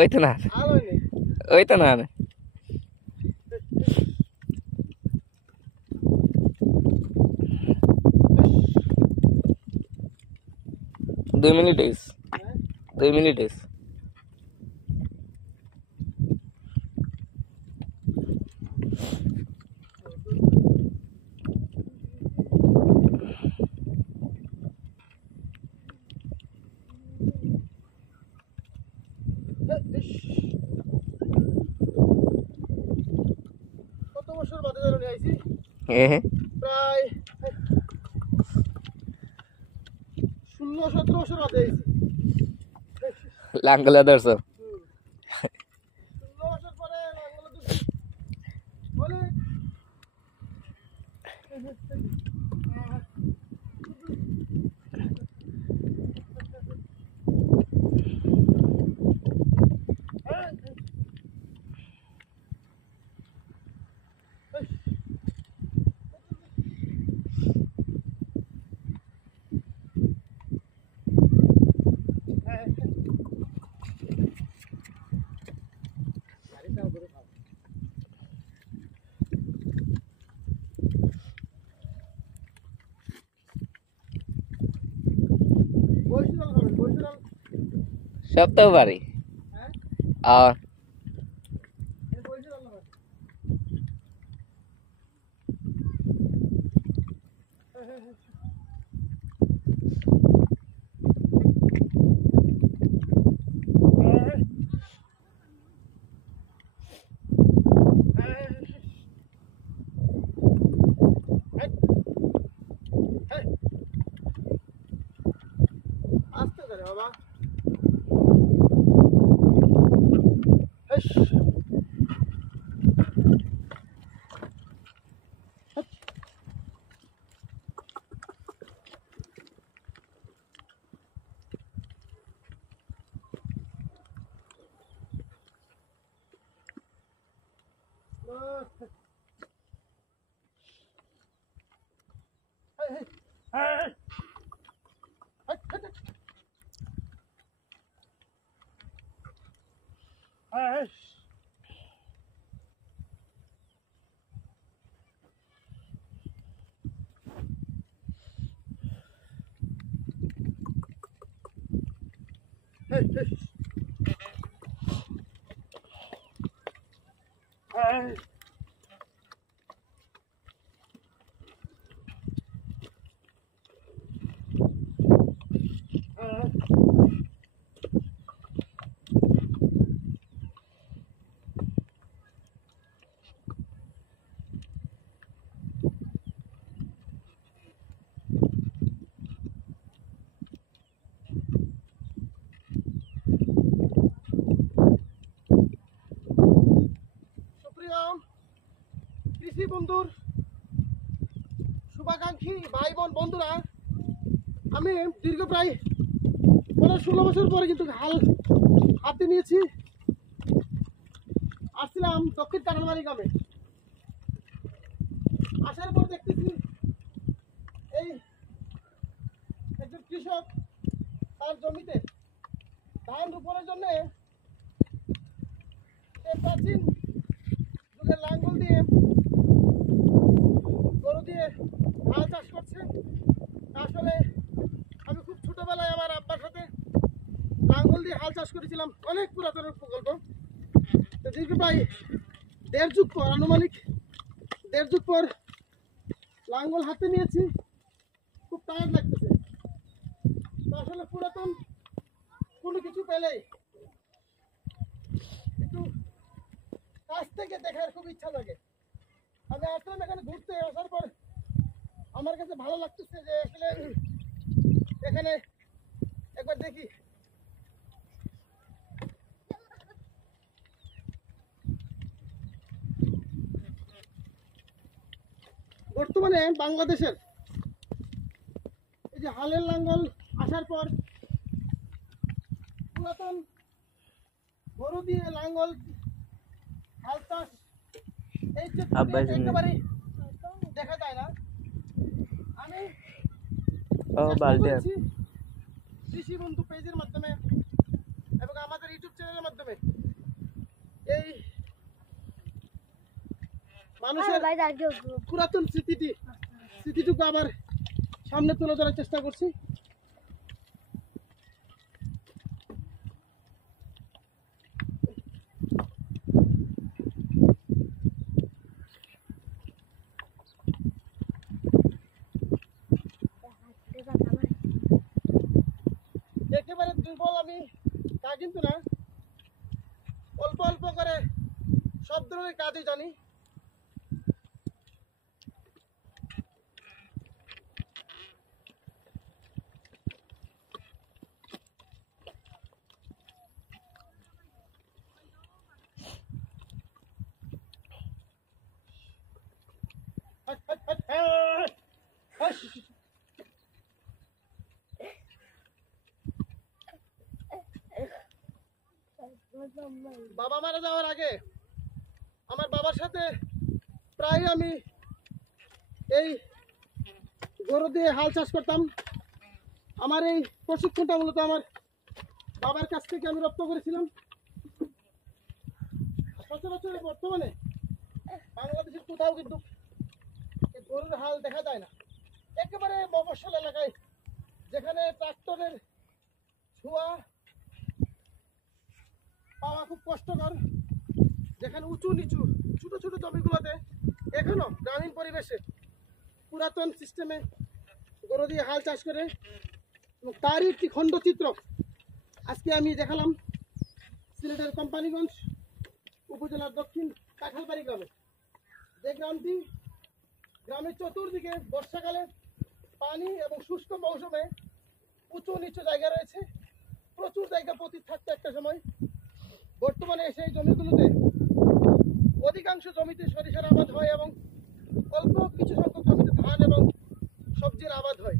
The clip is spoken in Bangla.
ওই তো না, ওই তো না। 2 মিনিট হয়েছে, 2 মিনিট হয়েছে। কত বছর বাদে ধরে আইছি? প্রায় 16-17 বছর বাদে আইছি। লাঙ্গলে ধরছো? 16 বছর পরে লাঙ্গলে ধরছি। বলে সব তো পারি। আর আসতে করে বাবা। কৃষি বন্ধুর শুভাকাঙ্ক্ষী ভাই বোন বন্ধুরা, আমি দীর্ঘ প্রায় 15-16 বছর পরে কিন্তু হাতে নিয়েছি। আসছিলাম দক্ষিণ কানালবাড়ি গ্রামে। আসার পর দেখতেছি এই একজন কৃষক তার জমিতে ধান রোপণের জন্য প্রাচীন যুগের লাঙ্গল দিয়ে গরু দিয়ে হাল চাষ করছে। আসলে আমি খুব ছোটবেলায় আমার আব্বার সাথে লাঙ্গল দিয়ে হাল চাষ করেছিলাম, অনেক পুরাতন প্রকল্প। তো দীর্ঘ প্রায় 1.5 যুগ পর, আনুমানিক 1.5 যুগ পর লাঙ্গল হাতে নিয়েছি। খুব টায়ার্ড লাগতেছে। তো আসলে পুরাতন পেলেই একটু কাছ থেকে দেখার খুব ইচ্ছা লাগে। আমি আসলাম এখানে ঘুরতে, আসার পর আমার কাছে ভালো লাগতেছে যে আসলে এখানে একবার দেখি। বর্তমানে বাংলাদেশের এই যে হালের লাঙ্গল আসার পর পুরাতন গরু দিয়ে লাঙ্গল হাল চাষ এই আব্বাই চিত্রটি একেবারেই দেখা যায় না। আমি ও বালতি করেছি কৃষি বন্ধু পেজের মাধ্যমে এবং আমাদের ইউটিউব চ্যানেলের মাধ্যমে এই মানুষের পুরাতন স্মৃতিটুকু আবার সামনে তুলে ধরার চেষ্টা করছি। একেবারে দুর্বল আমি তা কিন্তু না, অল্প অল্প করে সব ধরনের কাজই জানি। বাবা মারা যাওয়ার আগে আমার বাবার সাথে প্রায় আমি এই গরু দিয়ে হাল চাষ করতাম। আমার এই প্রশিক্ষণটা মূলত আমার বাবার কাছ থেকে আমি রপ্ত করেছিলাম। সচরাচর বর্তমানে বাংলাদেশের কোথাও কিন্তু এই গরুর হাল দেখা যায় না। একেবারে মফস্বল এলাকায় যেখানে ট্রাক্টরের ছোঁয়া পাওয়া খুব কষ্টকর, যেখানে উঁচু নিচু ছোট ছোট জমিগুলোতে এখনো গ্রামীণ পরিবেশে পুরাতন সিস্টেমে গরু দিয়ে হাল চাষ করে, এবং তারই একটি খণ্ডচিত্র আজকে আমি দেখালাম সিলেটের কোম্পানিগঞ্জ উপজেলার দক্ষিণ কাঁঠালবাড়ি গ্রামে। যে গ্রামটি গ্রামের চতুর্দিকে বর্ষাকালে পানি এবং শুষ্ক মৌসুমে উঁচু নিচু জায়গা রয়েছে, প্রচুর জায়গা পতিত থাকতো একটা সময়। বর্তমানে সেই জমিগুলোতে অধিকাংশ জমিতে সরিষার আবাদ হয় এবং অল্প কিছু সংখ্যক জমিতে ধান এবং সবজির আবাদ হয়।